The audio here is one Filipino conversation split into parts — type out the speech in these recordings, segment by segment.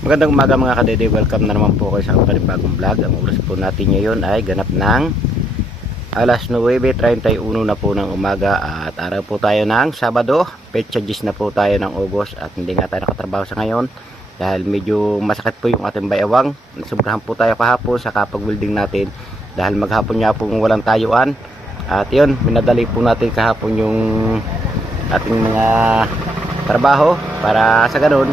Magandang umaga mga kadede, welcome na naman po kayo sa panibagong vlog. Ang oras po natin ngayon ay ganap ng alas 9:31 na po ng umaga at araw po tayo ng Sabado, petsa 10 na po tayo ng August at hindi nga tayo nakatrabaho sa ngayon dahil medyo masakit po yung ating bayawang. Sobrahan po tayo kahapon sa kapag-welding natin dahil maghapon nga po walang tayuan at yun, minadali po natin kahapon yung ating mga trabaho para sa ganun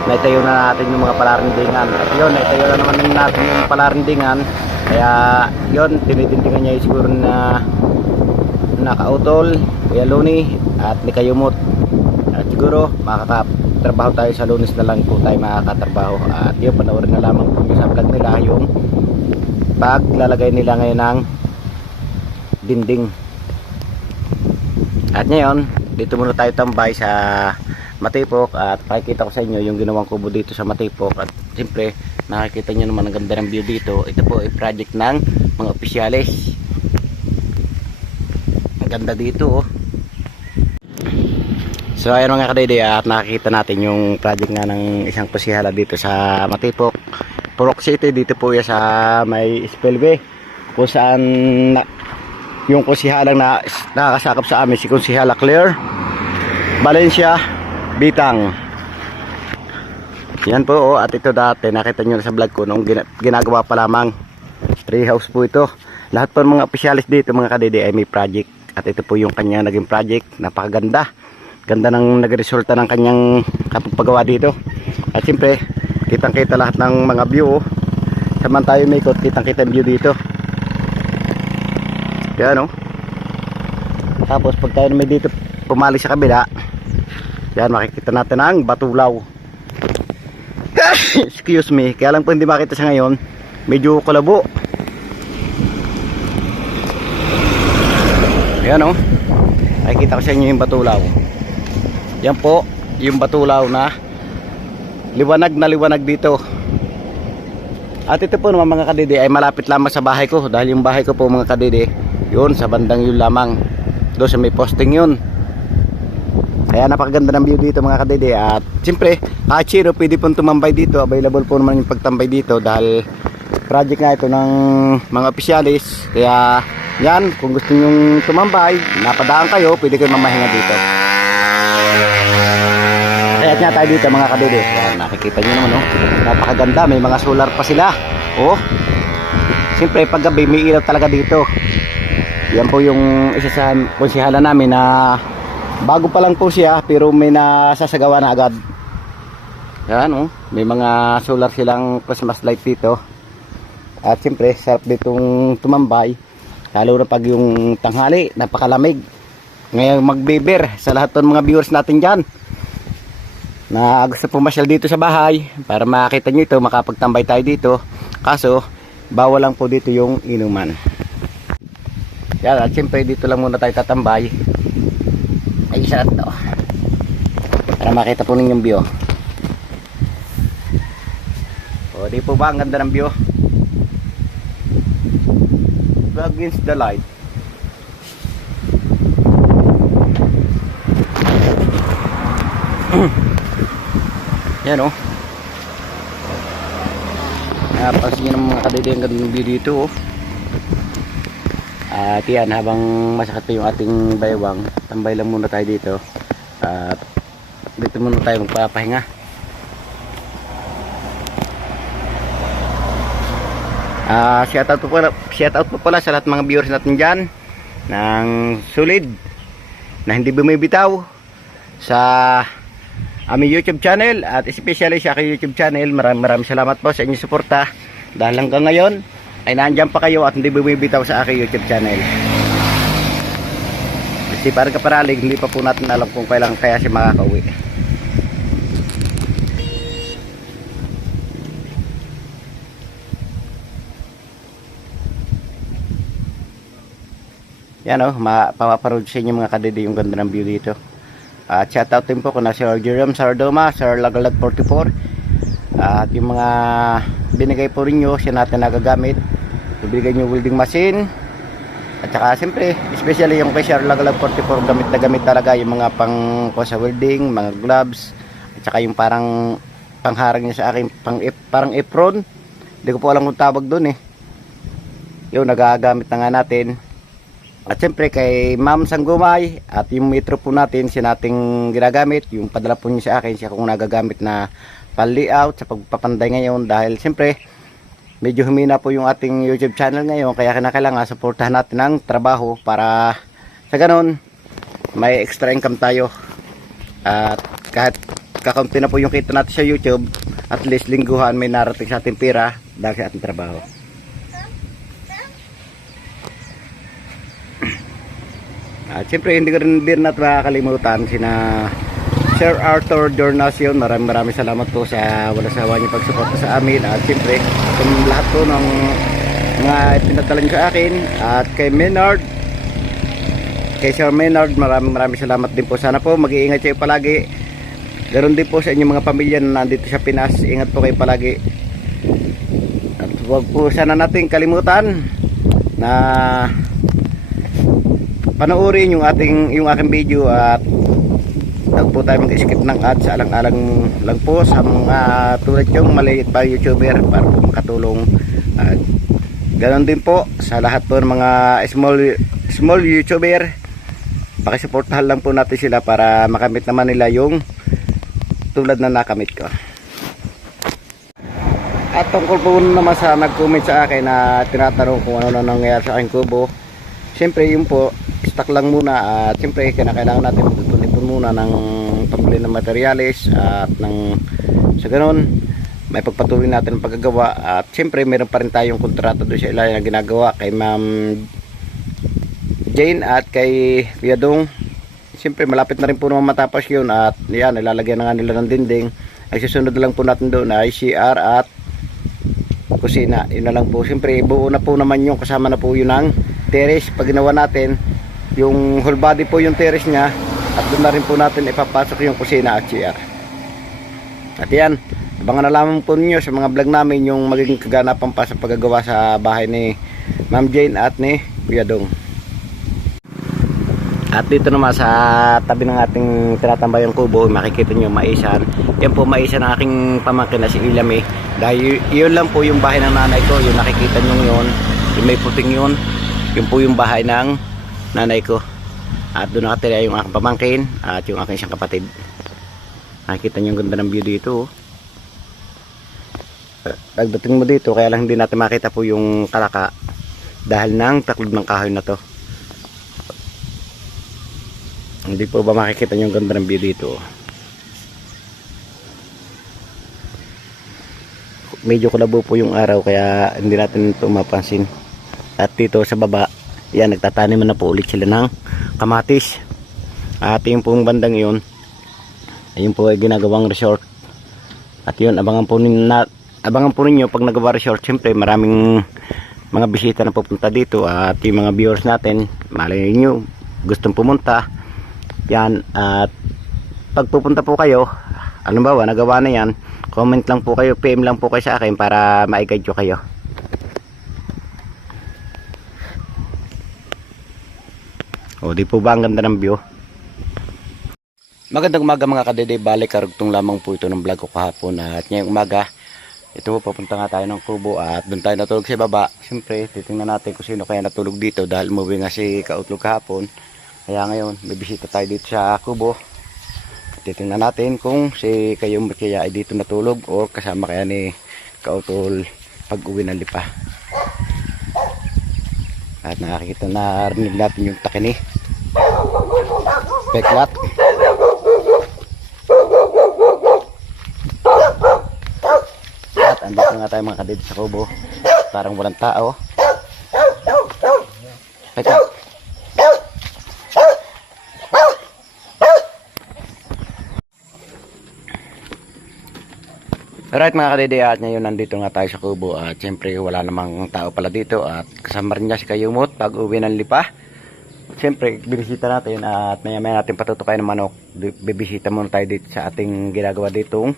naitayo na natin yung mga palarindingan at yun, naitayo na naman natin yung palarindingan kaya yun, tinitindingan niya siguro na nakautol, Kuya Luni at ni Kayumot at siguro makakatrabaho tayo sa Lunes na lang po tayo makakatrabaho at yun, panoorin na lamang po sa vlog nila yung paglalagay nila ngayon ng dinding. At ngayon, dito muna tayo tambay sa Matipok at pakikita ko sa inyo yung ginawang kubo dito sa Matipok at siyempre nakikita nyo naman ang ganda ng view dito. Ito po ay project ng mga opisyalis. Ang ganda dito oh. So ayun mga kadede at nakikita natin yung project nga ng isang kusihala dito sa Matipok, Purok City. Dito po yan sa may Spelve kung saan yung kusihalang na nakakasakop sa amin si Kusihala Claire Valencia Bitang. Yan po oh, at ito dati nakita nyo na sa vlog ko nung ginagawa pa lamang tree house po ito. Lahat po ng mga opisyalis dito mga kadede ay may project at ito po yung kanya naging project. Napakaganda, ganda ng nagresulta ng kanyang kapagpagawa dito at siyempre kitang kita lahat ng mga view oh. Saman tayo may ikot, kitang kita view dito yan oh. Tapos pag tayo may dito pumalik sa kabila yan, makikita natin ang Batulaw. Excuse me, kaya lang po hindi makita sa ngayon, medyo kulabo. Ayan o, makikita ko sa inyo yung Batulaw. Yan po, yung Batulaw na liwanag dito. At ito po naman mga kadede ay malapit lamang sa bahay ko dahil yung bahay ko po mga kadede yun sa bandang yun lamang, doon sa may posting yun. Kaya napakaganda ng view dito mga kadede at siyempre kahit sino pwede pong tumambay dito, available po naman yung pagtambay dito dahil project nga ito ng mga opisyalis. Kaya yan, kung gusto nyong tumambay, napadaan kayo, pwede kayo mamahinga dito. Kaya nga tayo dito mga kadede. Yan, nakikita nyo naman oh, napakaganda, may mga solar pa sila oh. Siyempre pag gabi may ilaw talaga dito. Yan po yung isa sa konsihala namin na bago pa lang po siya pero may nasasagawa na agad. Yan oh, may mga solar silang Christmas light dito. At siyempre sarap ditong tumambay lalo na pag yung tanghali, napakalamig. Ngayon magbeber sa lahat ng mga viewers natin dyan na gusto pumasyal dito sa bahay para makita nyo ito, makapagtambay tayo dito. Kaso bawal lang po dito yung inuman. Yan, at siyempre dito lang muna tayo tatambay. Ay isa to para makita po ninyo yung view. O di po ba ang ganda ng view? Against the light. Yan o. Napansin nyo ng mga kadede ang ganda ng view dito o. At yan, habang masakit pa yung ating baywang, tambay lang muna tayo dito at dito muna tayo magpapahinga. Shout out po pala sa lahat mga viewers natin dyan ng solid na hindi bumibitaw sa aming YouTube channel at especially sa aking YouTube channel. Maraming salamat po sa inyong suporta dahil hanggang ngayon ay nandiyan pa kayo at hindi bumibitaw sa aking YouTube channel. Kasi parang kaparalig, hindi pa po natin alam kung kailan kaya siya makakauwi. Yan o, mapaparood sa inyo mga kadede yung ganda ng view dito. At shoutout din po ko na Sir Jerome Sardoma, Sir Lagalag 44. At yung mga binigay po rin nyo, siya natin nagagamit. Ibigay nyo welding machine At saka siyempre, especially yung kay Sir Lagalag 44, gamit na gamit talaga yung mga pang sa welding, mga gloves, at saka yung parang pangharang niya sa akin, parang apron. Hindi ko po alam kung tawag doon eh. Yun, nagagamit na nga natin. At siyempre kay Ma'am Sanggumay at yung metro po natin, siya nating ginagamit. Yung padala po niya sa akin, siya kung nagagamit na pan-layout sa pagpapanday ngayon. Dahil siyempre, medyo humina po yung ating YouTube channel ngayon. Kaya kinakailangan supportahan natin ng trabaho para sa ganun, may extra income tayo. At kahit kakaunti na po yung kita natin sa YouTube, at least lingguhan may narating sa ating pera dahil sa ating trabaho. At siyempre hindi ko rin natin makakalimutan sina Sir Arthur Dornacion. Maraming salamat po sa walang sawa niyo pagsuporta sa amin. At siyempre kung lahat po ng mga pinadala niyo sa akin. At kay Maynard, kay Sir Maynard, maraming salamat din po. Sana po mag-iingat kayo palagi. Ganon din po sa inyong mga pamilya na nandito sa Pinas. Ingat po kayo palagi. At huwag po sana natin kalimutan na panoorin yung aking video at huwag po tayo mag-skip ng ads sa alang-alang lang po sa mga tulad yung maliit pa YouTuber para po makatulong. At ganon din po sa lahat po ng mga small YouTuber, pakisuportahan lang po natin sila para makamit naman nila yung tulad na nakamit ko. At tungkol po naman sa nag-comment sa akin na tinatanong kung ano na nangyayari sa aking kubo, siyempre yun po, stock lang muna. At siyempre kailangan natin mag-ipon muna ng pambili ng materials at sa ganun may pagpatuloy natin ang paggagawa. At siyempre meron pa rin tayong kontrata doon sa ilalim na ginagawa kay Ma'am Jane at kay Kuya Dong. Siyempre malapit na rin po naman matapos yun at yan, ilalagyan na nga nila ng dinding. Ang susunod lang po natin doon ay CR at kusina. Yun na lang po. Siyempre buo na po naman yung kasama na po yun ng terrace. Pag ginawa natin yung whole body po yung terrace nya at doon na rin po natin ipapasok yung kusina at CR. At yan, abangan na lamang po ninyo sa mga vlog namin yung magiging kaganapan pa sa paggagawa sa bahay ni Ma'am Jane at ni Kuya Dong. At dito naman sa tabi ng ating tinatambayang kubo, makikita nyo maisan. Yan po maisan ng aking pamangkin na si Ilame. Dahil yun lang po yung bahay ng nanay ko. Yung nakikita nyo yun, yung may puting yun, yun po yung bahay ng nanay ko. At doon nakatira yung aking pamangkin at yung aking isang kapatid. Nakikita nyo yung ganda ng view dito. Pagdating mo dito, kaya lang hindi natin makita po yung kalaka dahil ng taklob ng kahoy na to. Hindi po ba makikita nyo yung ganda ng view dito. Medyo kulabo po yung araw kaya hindi natin ito mapansin. At dito sa baba, yan, nagtatanim na po ulit sila ng kamatis. At yung pong bandang yun, ayun po ay ginagawang resort. At yun, abangan po ninyo pag nagawa resort. Siyempre maraming mga bisita na pupunta dito. At yung mga viewers natin, malay nyo, gustong pumunta. Yan, at pag pupunta po kayo, halimbawa nagawa na yan, comment lang po kayo, PM lang po kayo sa akin para ma-guide ko kayo. O di po ba ang ganda ng view? Magandang umaga mga kadede, balik karugtong lamang po ito ng vlog ko kahapon. At ngayong umaga, ito po papunta nga tayo ng kubo at doon tayo natulog sa baba. Siyempre titingnan natin kung sino kaya natulog dito dahil umuwi nga si Kautlog kahapon. Kaya ngayon, may bisita tayo dito sa kubo. Titingnan natin kung si Kayong kaya ay dito natulog o kasama kaya ni Kautol pag uwi ng lipa. At nakakita na rinig natin yung takini. Peklat. At andito nga tayo mga kadid sa kubo. Parang walang tao. Peklat. Alright mga kadede, at ngayon nandito nga tayo sa kubo at siyempre wala namang tao pala dito at kasama rin niya si Kayumot pag uwi ng lipa. Siyempre bibisita natin at maya natin patutukay ng manok. Bibisita muna tayo dito sa ating ginagawa ditong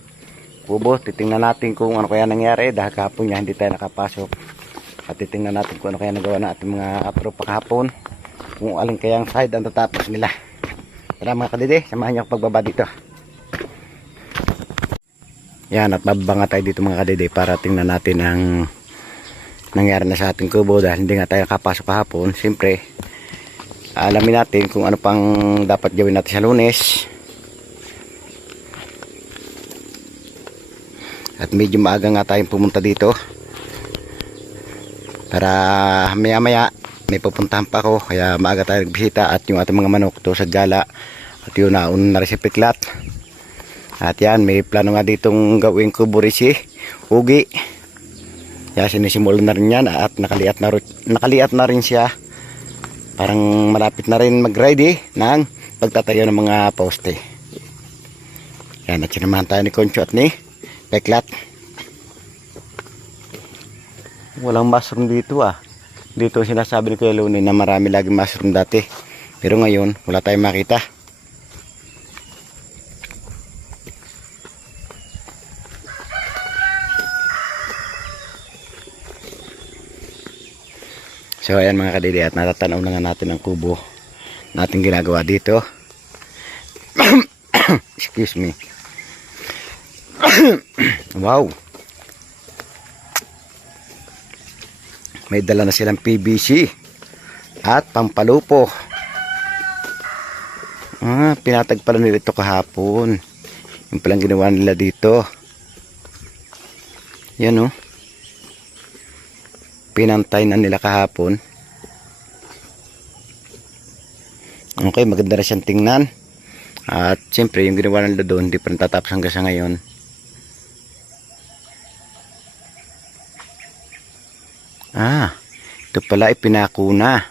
kubo. Titingnan natin kung ano kaya nangyari dahil kahapon niya hindi tayo nakapasok. At titingnan natin kung ano kaya nagawa na ating mga katropa kahapon, kung alin kayang side ang tatapos nila. Tara mga kadede, samahan niyo ako pagbaba dito. Yan, at babanga tayo dito mga kadede para tingnan natin ang nangyari na sa ating kubo dahil hindi nga tayo nakapasok kahapon. Siyempre, alamin natin kung ano pang dapat gawin natin sa Lunes. At medyo maaga nga tayong pumunta dito para maya maya may pupuntahan pa ako, kaya maaga tayo nagbisita. At yung ating mga manok to sa gala at yun na una na rin sa piklat. At yan, may plano nga ditong gawin kubo rin si Ugi. Kaya sinisimulan na rin yan at nakaliat na rin siya. Parang malapit na rin mag-ready ng pagtatayo ng mga poste. Yan, at sinamahan tayo ni Concho at ni Peklat. Walang mushroom dito Dito sinasabi ni Kuya Luni na marami lagi mushroom dati. Pero ngayon, wala tayong makita. So ayan mga kadidi, at natatanaw na nga natin ang kubo natin ginagawa dito. Excuse me. Wow, may dala na silang PVC at pampalupo. Pinatag pala nila ito kahapon. Yung palang ginawa nila dito. Yan pinantay na nila kahapon. Okay, maganda na siyang tingnan. At siyempre yung ginawa nila doon hindi pa natatapos hanggang sa ngayon. Ito pala ipinako na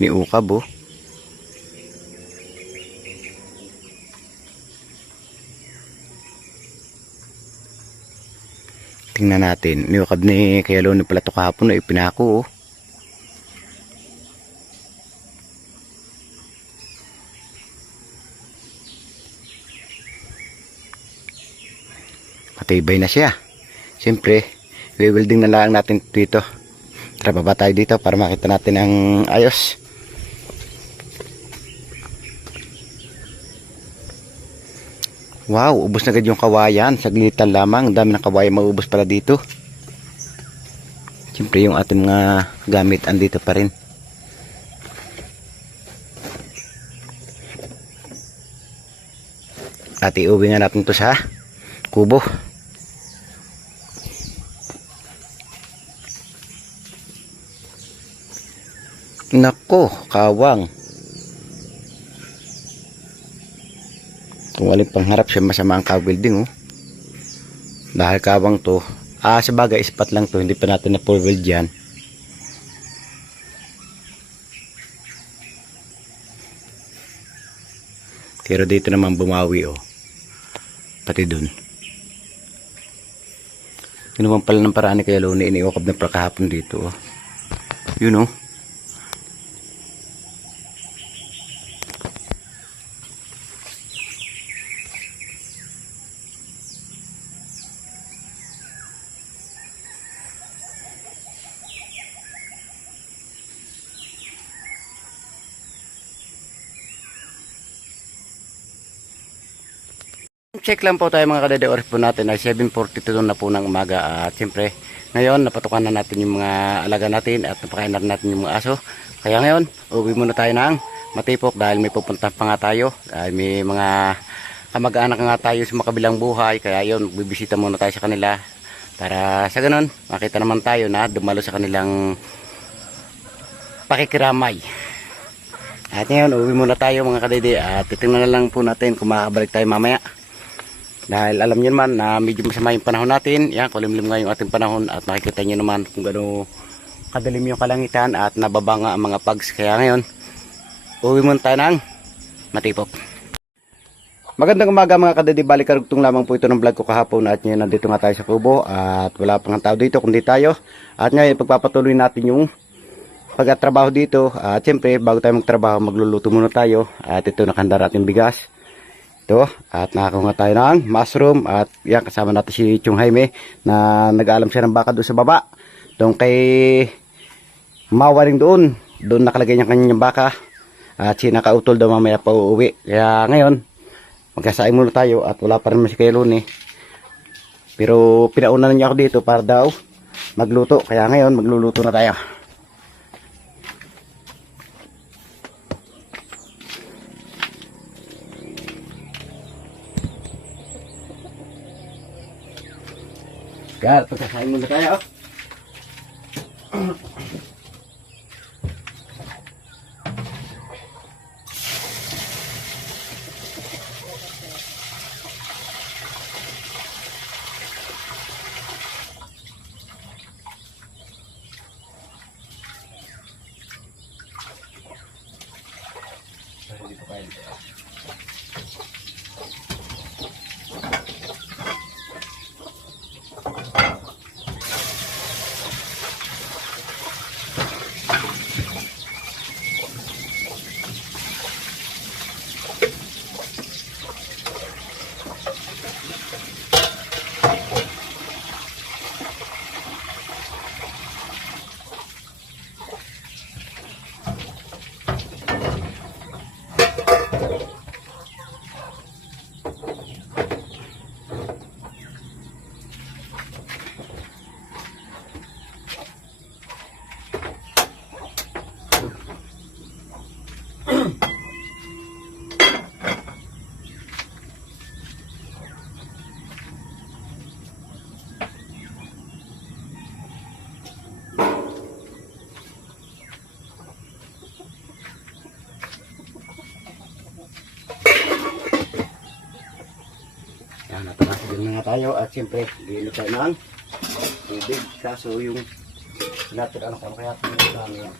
ni Ukab. Tingnan natin. Ni Ukab ni Kuya Luni pala ito kahapon na ipinako. Matibay na siya. Siyempre, we-welding na lang natin dito. Tara, baba tayo dito para makita natin ang ayos. Wow, ubos na agad yung kawayan. Saglitan lamang. Ang dami ng kawayan maubos pala dito. Siyempre yung ating mga gamit andito pa rin. At iuwi nga natin to sa kubo. Nako, kawang. Kung walang pangharap siya, masama ang ka-welding Dahil kawang to, sa bagay ispat lang to, hindi pa natin na full weld yan. Pero dito naman bumawi pati dun. Yun naman pala ng paraan ni Kuya Luni, iniukab na para kahapon dito Yun Check lang po tayo mga kadede, oras po natin ay 7:42 na po ng umaga. At siyempre ngayon napatukan na natin yung mga alaga natin at napakain na natin yung mga aso. Kaya ngayon uwi muna tayo ng Matipok dahil may pupunta pa nga tayo. Dahil may mga kamag-anak nga tayo sa makabilang buhay. Kaya yun, bibisita muna tayo sa kanila para sa ganun makita naman tayo na dumalo sa kanilang pakikiramay. At ngayon uwi muna tayo mga kadede, at titingnan na lang po natin kung makakabalik tayo mamaya. Dahil alam niyo naman na medyo masama yung panahon natin. Yan, kulimlim nga yung ating panahon at makikita niyo naman kung gaano kadilim yung kalangitan at nababa nga ang mga pags. Kaya ngayon, uwi muna tayo ng Matipok. Magandang umaga mga kadede, balik karugtong lamang po ito ng vlog ko kahapon. At ngayon nandito nga tayo sa kubo at wala pang tao dito kundi tayo. At ngayon pagpapatuloy natin yung pagtatrabaho dito. At siyempre bago tayo magtrabaho, magluluto muna tayo. At ito nakahanda natin bigas. At nakakuha tayo ng mushroom. At yan, kasama natin si Chong Jaime na nag-aalam siya ng baka doon sa baba. Doon kay Mawaring doon nakalagay niya kanyang baka. At sinakautol daw mamaya pa uuwi. Kaya ngayon magkasaing muna tayo at wala pa rin si Kuya Luni. Pero pinauna na niya ako dito para daw magluto. Kaya ngayon magluluto na tayo. Kaya pagkasain muna tayo. Yan, natamasigil na nga tayo at siyempre liilo tayo ng tubig. Kaso yung later ano kaya ito namin.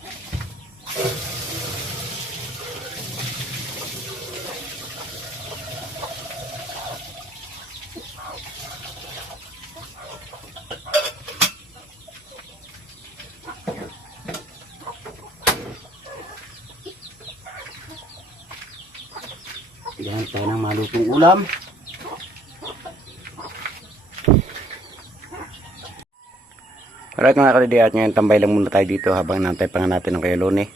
Yan tayo ng malutong ulam. Alright mga kalidi, at ngayon tambay lang muna tayo dito habang nantay pa nga natin ng Kuya Lone.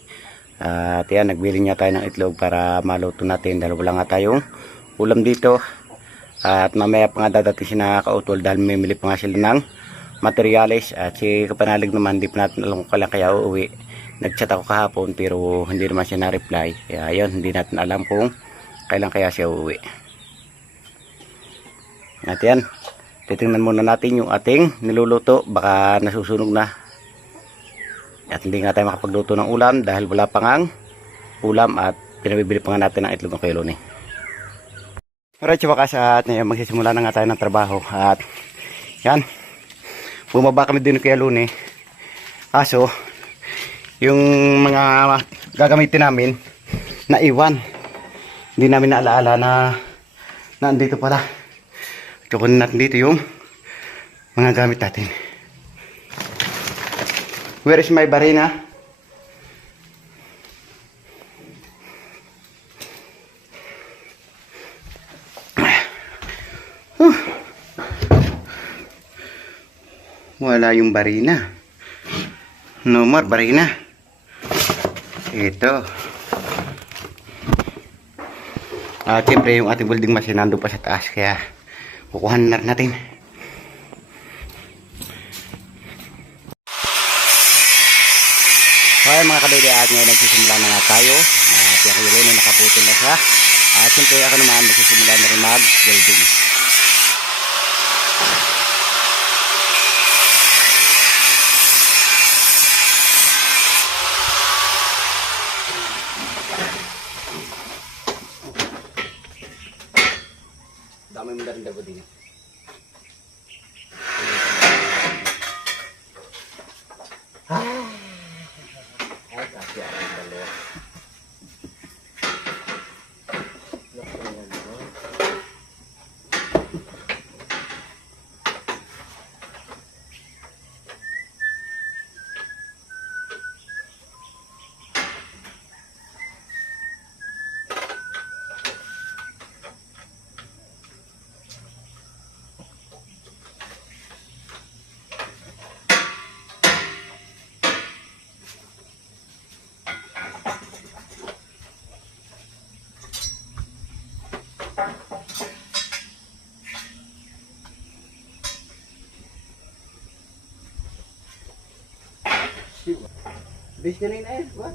At yan, nagbili niya tayo ng itlog para maluto natin dahil wala nga tayong ulam dito. At mamaya pa nga dadating si nakakautol dahil may mili pa nga sila ng materials. At si Kapanalig naman, hindi pa natin alam kung kailan kaya uuwi. Nag-chat ako kahapon pero hindi naman siya na-reply. Kaya yun, hindi natin alam kung kailan kaya siya uuwi. At yan, titingnan muna natin yung ating niluluto, baka nasusunog na. At hindi nga tayo makapagluto ng ulam dahil wala pa ngang ulam at pinabibili pa nga natin ng itlog ng Kuya Lone. Alright, sa wakas at magsisimula na nga tayo ng trabaho. At yan, bumaba kami din ng Kuya Lone. Kaso, yung mga gagamitin namin, naiwan. Hindi namin naalaala na nandito pala. Kukunin natin dito yung mga gamit natin. Where is my barina? Wala yung barina. No more barina. Ito. Siyempre yung ating welding machine nandun pa sa taas kaya kukuhanin na natin. Okay mga kabebe, at ngayon nagsisimula na nga tayo. At yung Kuya Lone nakaputol na siya. At siyempre ako naman nagsisimula na rin mag-welding. Dami mo na rin dago din. Ay, kasi ako dalawa. Bis ka rin eh. What?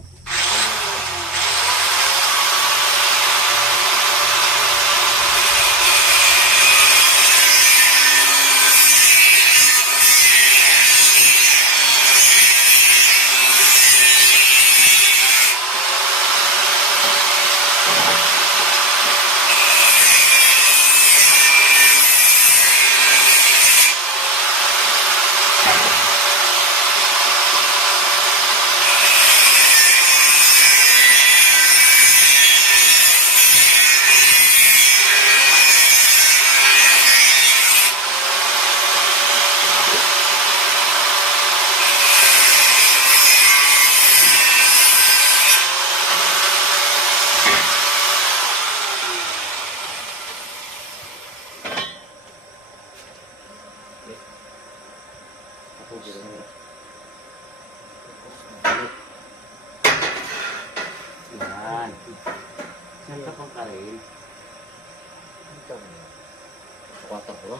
Yan. Saan ka pang karin? Kuwata ko.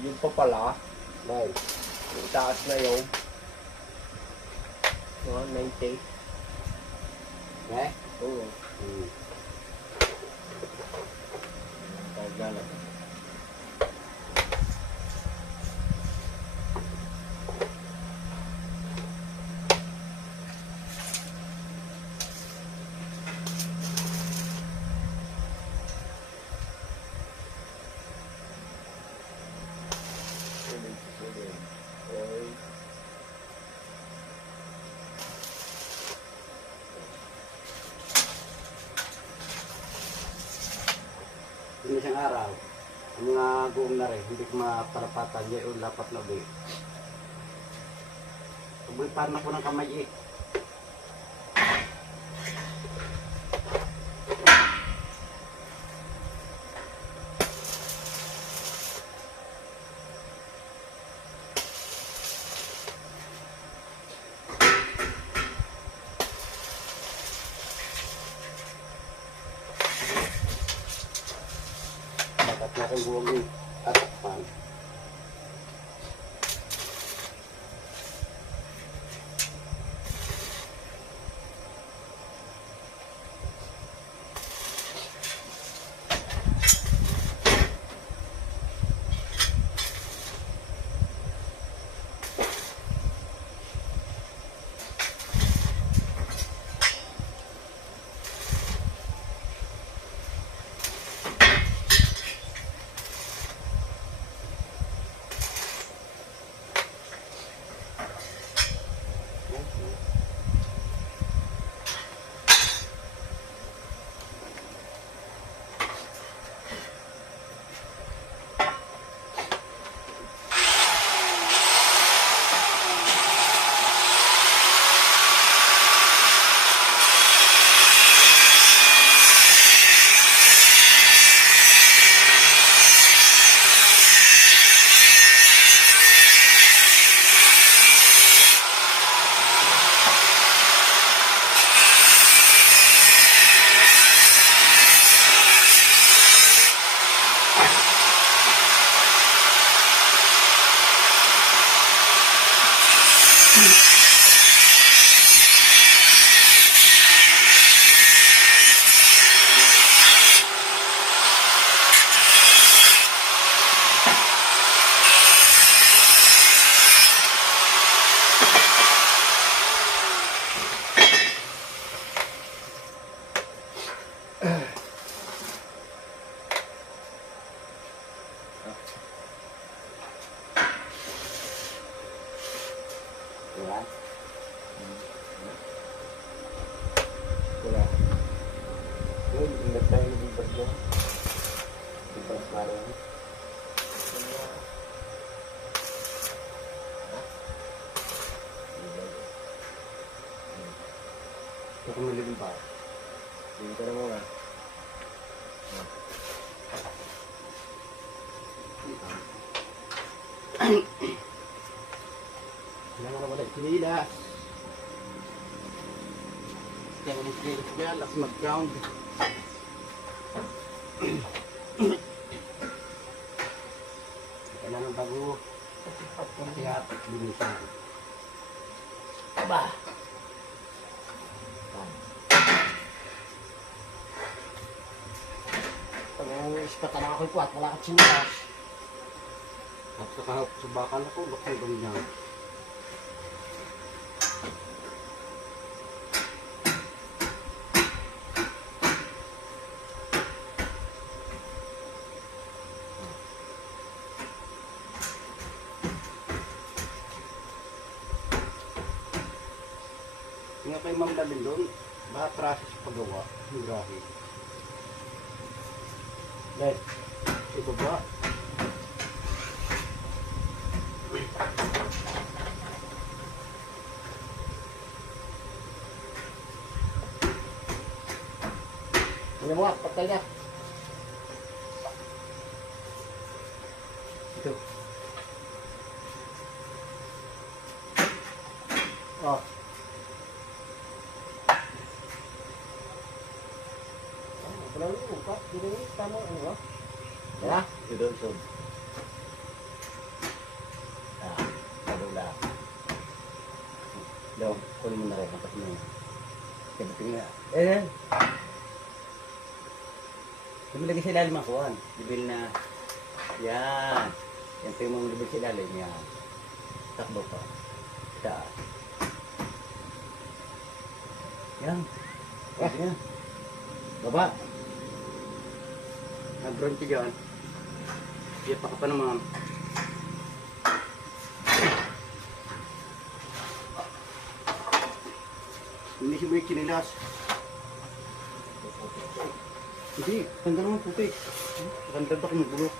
Ayun pa pala. Nice. Itaas na yung 90. Okay? Oo. Hmm. Tagalan. Okay. Yung isang araw, ang mga guong na rin, hindi ko maparapatan yung lapat na ba. Tuboy pa na ko ng kamay eh. Dapat na kong guwag eh. Atakpan. Diba? Wala. Yun, ingat tayo ng bibas dyan. Bibas na rin. Ito kumilin pa. Hindi ka na muna. Kailangan na wala sinilas. Kaya kung sinilas ko yan, let's mag-ground. Kailangan bago pagkakiyat at linisan. Aba! Pag ispatan ako yung kwat, wala ka sinilas. At saka sa bakal ako, bakal niya. Nga kay Ma'am Dalin doon, baka process paggawa, yung grahe. Dahil, ibaba. Ano mo nga, pagkal niya. Ito. Oh. Wala mo pa, hindi mo tama ano ba? Kaya? You don't show. Padong lang. Daw, kunin mo na rin, kapag mo. Kabiting na. Eh, lumilagay sa ilalim ang kuhan. Libil na, yan. Yan po yung mga libil sa ilalim, yan. Takbo pa. Taas. Yan. Yan. Baba. Nag-ground ka dyan. Iyak pa ka pa naman. Hindi siya may kinilas. Hindi, ganda naman puti. Ganda ba kung magbulok?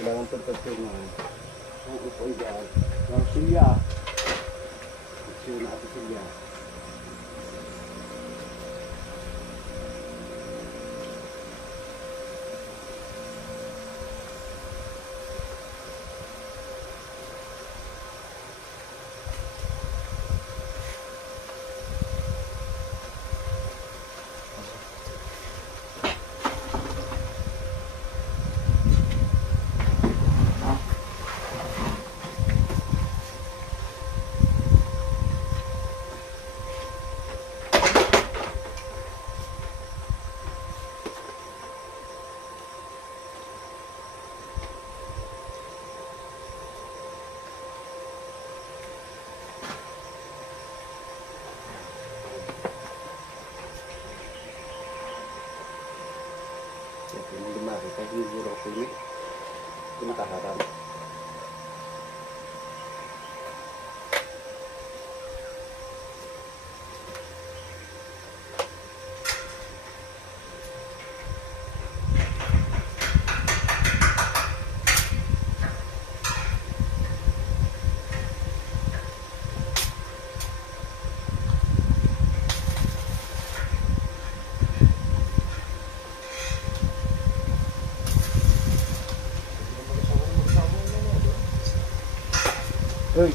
Kailangan pagpagpag na ang upoy dyan. Ang silya. Ito na ito silya. Hindi lumaki, kahit hindi zero ko yun. Ito nakaharap. Uy!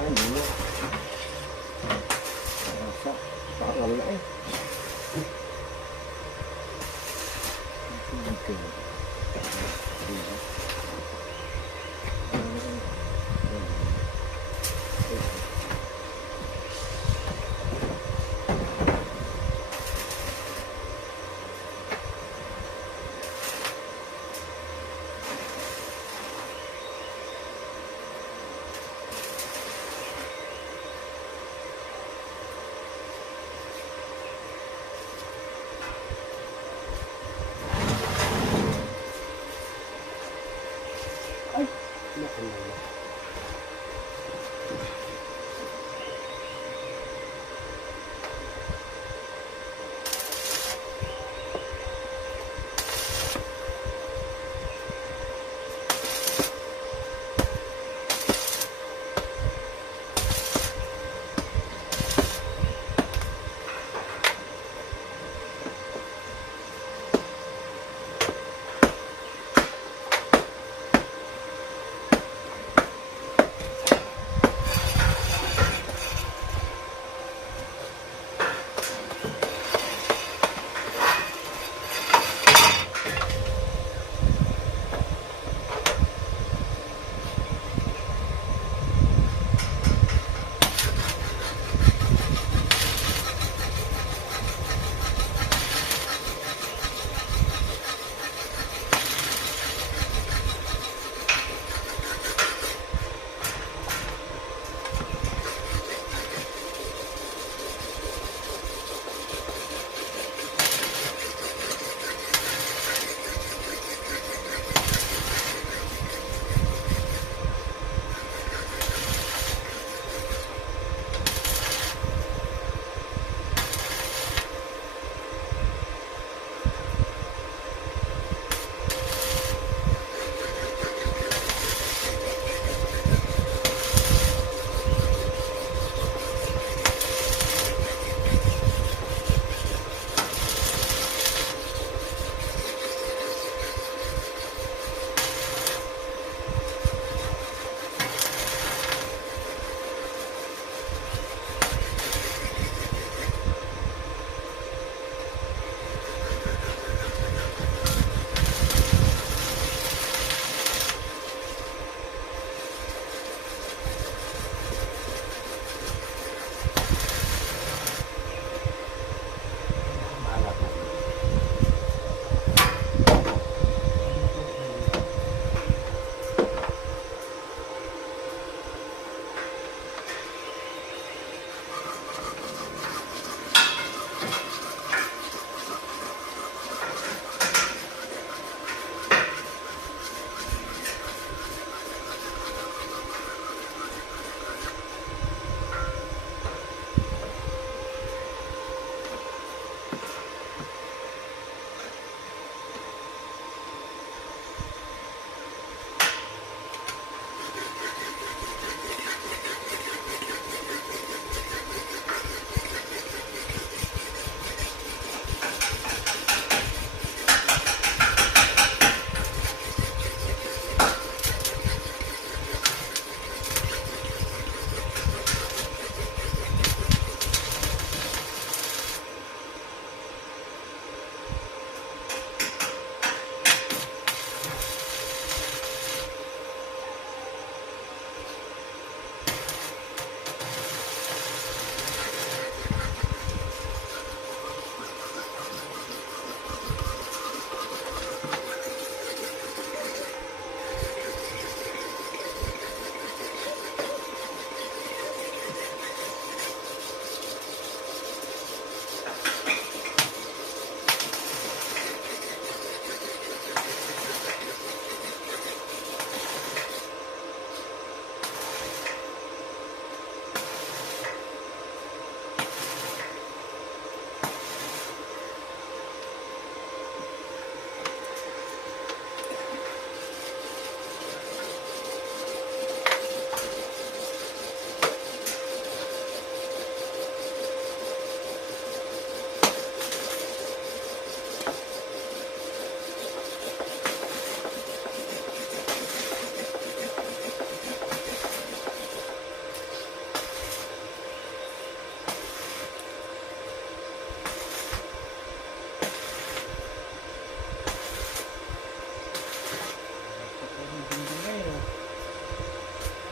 hindi mo. Asa, parang na eh.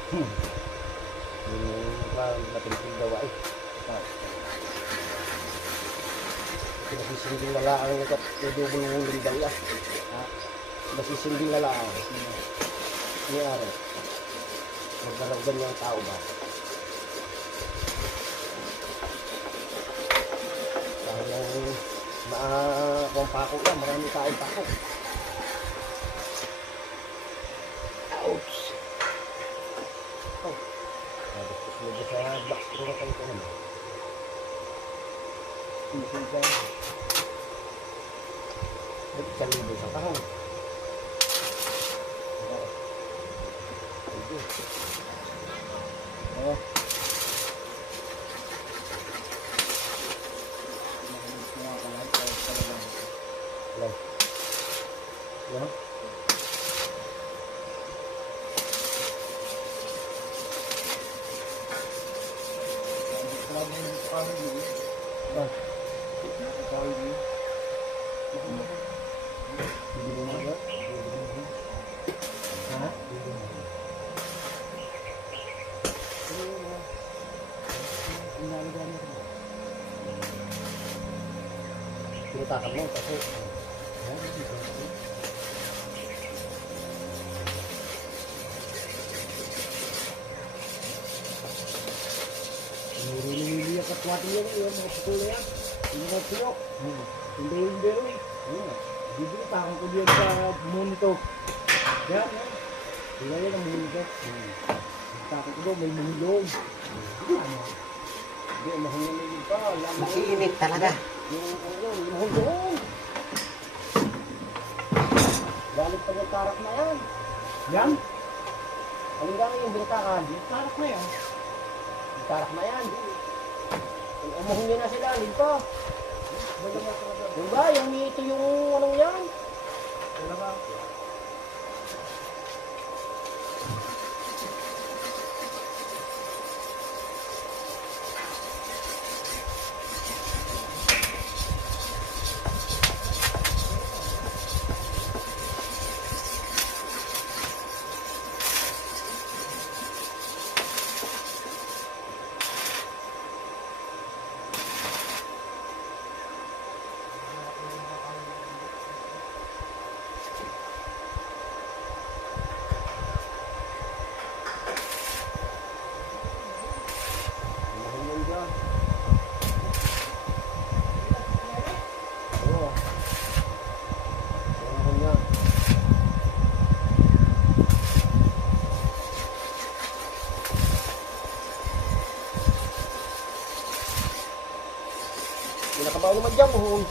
Yung matingting gawa eh. Nasisinding na lang ang nadubulong daw yan. Nasisinding na lang. Ni Are. Magdaraw ganyan ang tao ba? Dahil ang maakuang pako yan, maraming taong pako. Ouch! Oh. Tapos medyo sa black screw na kayo ito naman. Isang sa... Isang libo sa kahong. Oh. Yeah. Tinutakan mo kasi nililiyak at watin yan yung mga putol na yan yung mga tuyok hindi yung bero bibili takang ko diyan sa monitor yan yan yan ang monitor takang ko daw may mahulog hindi mahulog pa Makiinit talaga. yung mahulog galit pa yung tarak na yan yan alin gano'n yung binitakan yung tarak na yan yung tarak na yan kung umuhon nyo na sila alin pa yung ba yung ito yung anong yan Pinakabaw naman dyan mo.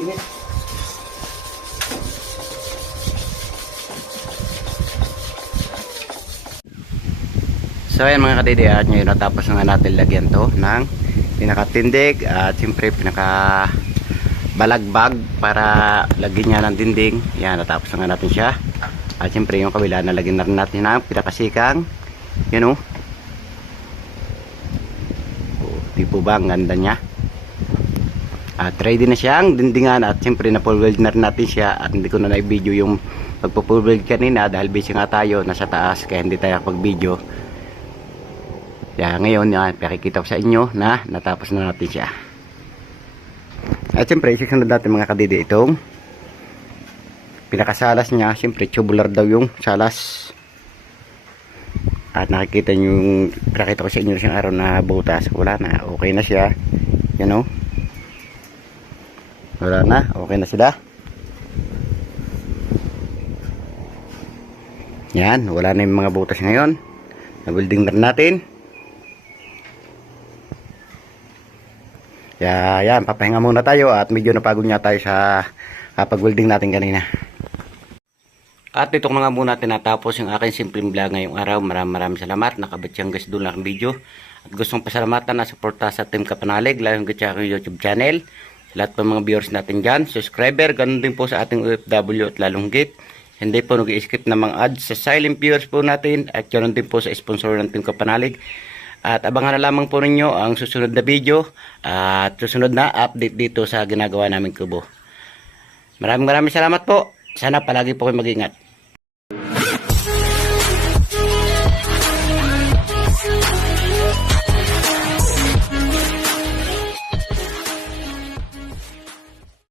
Init. So ayan mga kadidi, at ngayon natapos na nga natin lagyan to ng pinakatindig at siyempre pinaka balagbag para lagyan niya ng dinding. Yan, natapos na nga natin siya. At siyempre yung kabila nalagyan na rin natin ng pinakasikang. Yan o. Tipo ba, ang ganda niya. At ready na siyang dindingan at siyempre na full weld na rin natin siya. At hindi ko na na-video yung pagpo-full weld kanina dahil busy nga tayo, nasa taas, kaya hindi tayo pag-video. Kaya ngayon, pakikita ko sa inyo na natapos na natin siya. At siyempre, isisunod natin mga kadidi itong pinakasalas niya. Siyempre, tubular daw yung salas. At nakikita ko sa inyo siyang araw na butas. Wala na, okay na siya. Yan o. Wala na, okay na sila. Yan, wala na yung mga butas ngayon. Na-welding na natin. Yan, papahinga muna tayo at medyo napagod nga tayo sa pag-welding natin kanina. At dito ko na nga muna tinatapos yung aking simpleng vlog ngayong araw. Maraming salamat. Nakabatyang guys doon lang video. At gustong pasalamatan na suporta sa Team Kapanalig, lalong gatsa aking YouTube channel. Lahat po mga viewers natin dyan, subscriber, ganun din po sa ating OFW at lalong gate. Hindi po nag-i-skip ng mga ads sa silent viewers po natin at ganun din po sa sponsor ng Team Kapanalig. At abangan na lamang po ninyo ang susunod na video at susunod na update dito sa ginagawa namin kubo. Maraming salamat po. Sana palagi po kayo mag-ingat.